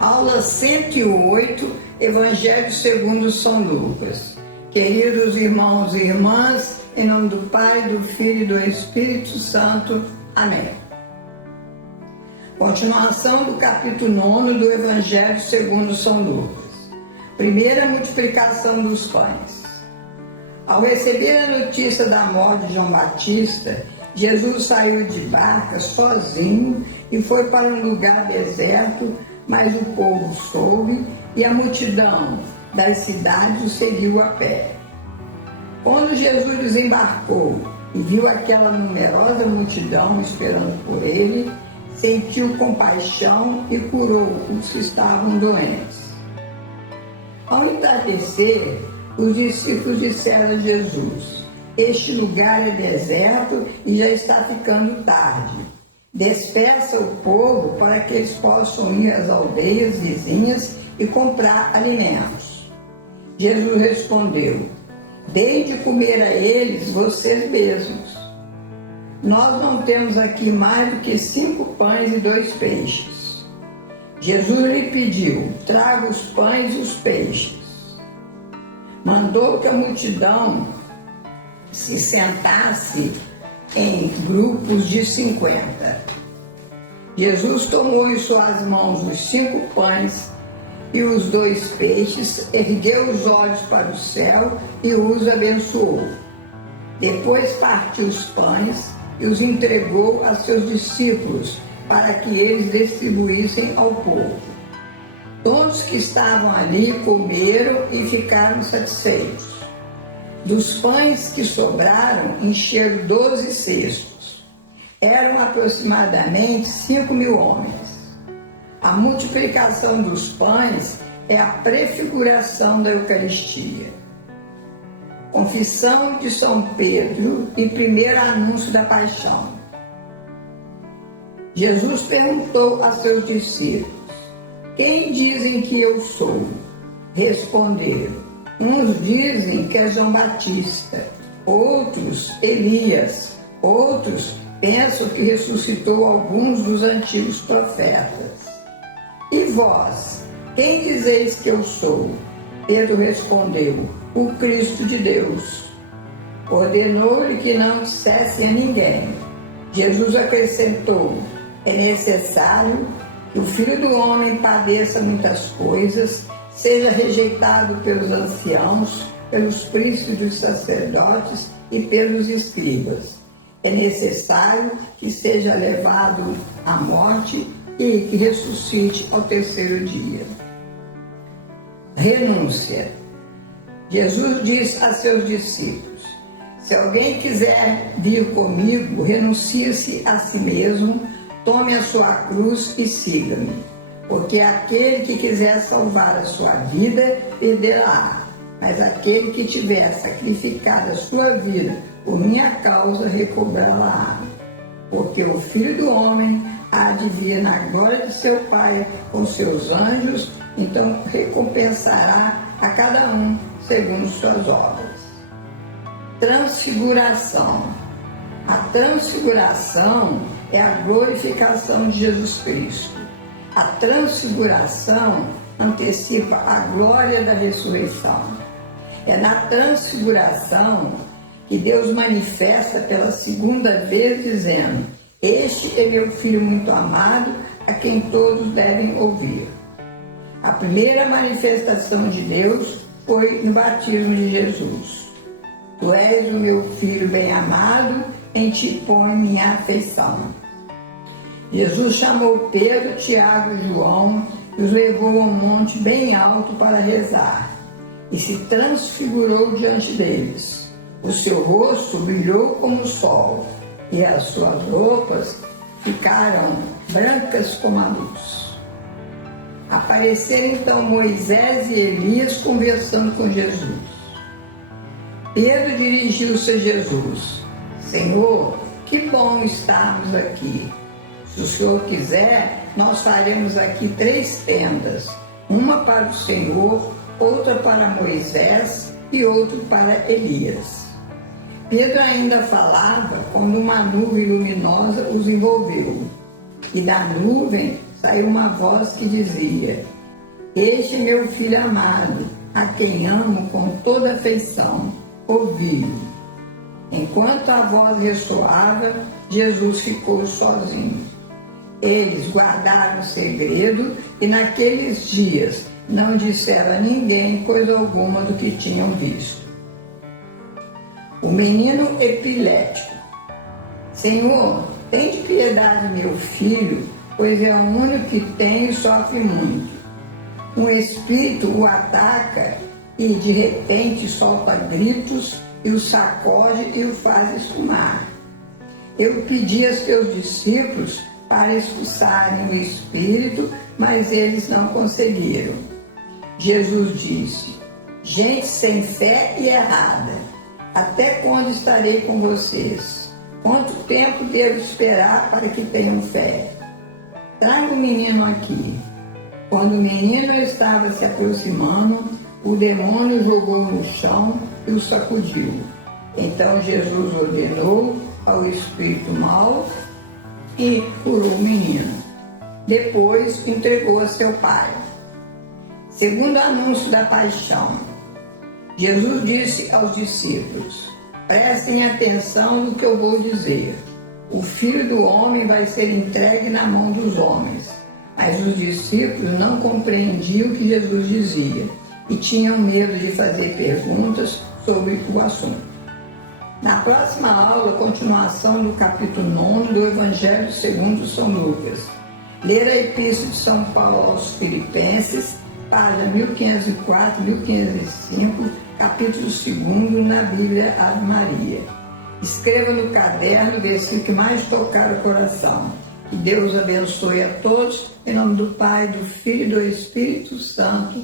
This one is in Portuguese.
Aula 108, Evangelho segundo São Lucas. Queridos irmãos e irmãs, em nome do Pai, do Filho e do Espírito Santo. Amém. Continuação do capítulo 9 do Evangelho segundo São Lucas. Primeira multiplicação dos pães. Ao receber a notícia da morte de João Batista, Jesus saiu de barca sozinho e foi para um lugar deserto, mas o povo soube e a multidão das cidades o seguiu a pé. Quando Jesus desembarcou e viu aquela numerosa multidão esperando por ele, sentiu compaixão e curou os que estavam doentes. Ao entardecer, os discípulos disseram a Jesus: "Este lugar é deserto e já está ficando tarde. Despeça o povo para que eles possam ir às aldeias vizinhas e comprar alimentos." Jesus respondeu: "Deem de comer a eles vocês mesmos." Nós não temos aqui mais do que 5 pães e 2 peixes. Jesus lhe pediu: "Traga os pães e os peixes." Mandou que a multidão se sentasse em grupos de 50. Jesus tomou em suas mãos os 5 pães e os 2 peixes, ergueu os olhos para o céu e os abençoou. Depois partiu os pães e os entregou a seus discípulos para que eles distribuíssem ao povo. Todos que estavam ali comeram e ficaram satisfeitos. Dos pães que sobraram, encheram 12 cestos. Eram aproximadamente 5.000 homens. A multiplicação dos pães é a prefiguração da Eucaristia. Confissão de São Pedro e primeiro anúncio da paixão. Jesus perguntou a seus discípulos: "Quem dizem que eu sou?" Responderam: "Uns dizem que é João Batista, outros Elias, outros pensam que ressuscitou alguns dos antigos profetas. E vós, quem dizeis que eu sou?" Pedro respondeu: "O Cristo de Deus." Ordenou-lhe que não dissesse a ninguém. Jesus acrescentou: "É necessário que o Filho do Homem padeça muitas coisas, seja rejeitado pelos anciãos, pelos príncipes dos sacerdotes e pelos escribas. É necessário que seja levado à morte e que ressuscite ao terceiro dia." Renúncia. Jesus diz a seus discípulos: "Se alguém quiser vir comigo, renuncie-se a si mesmo, tome a sua cruz e siga-me. Porque aquele que quiser salvar a sua vida, perderá. Mas aquele que tiver sacrificado a sua vida por minha causa, recobrá-la. Porque o Filho do Homem há de vir na glória de seu Pai com seus anjos, então recompensará a cada um segundo suas obras." Transfiguração. A transfiguração é a glorificação de Jesus Cristo. A transfiguração antecipa a glória da ressurreição. É na transfiguração que Deus manifesta pela segunda vez, dizendo: "Este é meu Filho muito amado, a quem todos devem ouvir." A primeira manifestação de Deus foi no batismo de Jesus. "Tu és o meu Filho bem-amado, em ti ponho minha afeição." Jesus chamou Pedro, Tiago e João e os levou a um monte bem alto para rezar, e se transfigurou diante deles. O seu rosto brilhou como o sol, e as suas roupas ficaram brancas como a luz. Apareceram então Moisés e Elias conversando com Jesus. Pedro dirigiu-se a Jesus: "Senhor, que bom estarmos aqui. Se o Senhor quiser, nós faremos aqui 3 tendas, uma para o Senhor, outra para Moisés e outra para Elias." Pedro ainda falava quando uma nuvem luminosa os envolveu. e da nuvem saiu uma voz que dizia: Este é meu filho amado, a quem amo com toda afeição, ouvi-o. Enquanto a voz ressoava, Jesus ficou sozinho. Eles guardaram o segredo e naqueles dias não disseram a ninguém coisa alguma do que tinham visto. O menino epilético. Senhor, tende piedade meu filho, pois é o único que tem e sofre muito. Um espírito o ataca e de repente solta gritos e o sacode e o faz esfumar. Eu pedi a seus discípulos para expulsarem o espírito, mas eles não conseguiram. Jesus disse: Gente sem fé e errada, até quando estarei com vocês? Quanto tempo devo esperar para que tenham fé? Traga o menino aqui. Quando o menino estava se aproximando, o demônio jogou no chão e o sacudiu. Então Jesus ordenou ao espírito mau e curou o menino. Depois entregou a seu pai. Segundo anúncio da paixão, Jesus disse aos discípulos: Prestem atenção no que eu vou dizer. O Filho do Homem vai ser entregue na mão dos homens. Mas os discípulos não compreendiam o que Jesus dizia e tinham medo de fazer perguntas sobre o assunto. Na próxima aula, continuação do capítulo 9 do Evangelho segundo São Lucas. Ler a Epístola de São Paulo aos Filipenses, página 1504, 1505, capítulo 2 na Bíblia Ave Maria. Escreva no caderno o versículo que mais tocar o coração. Que Deus abençoe a todos, em nome do Pai, do Filho e do Espírito Santo.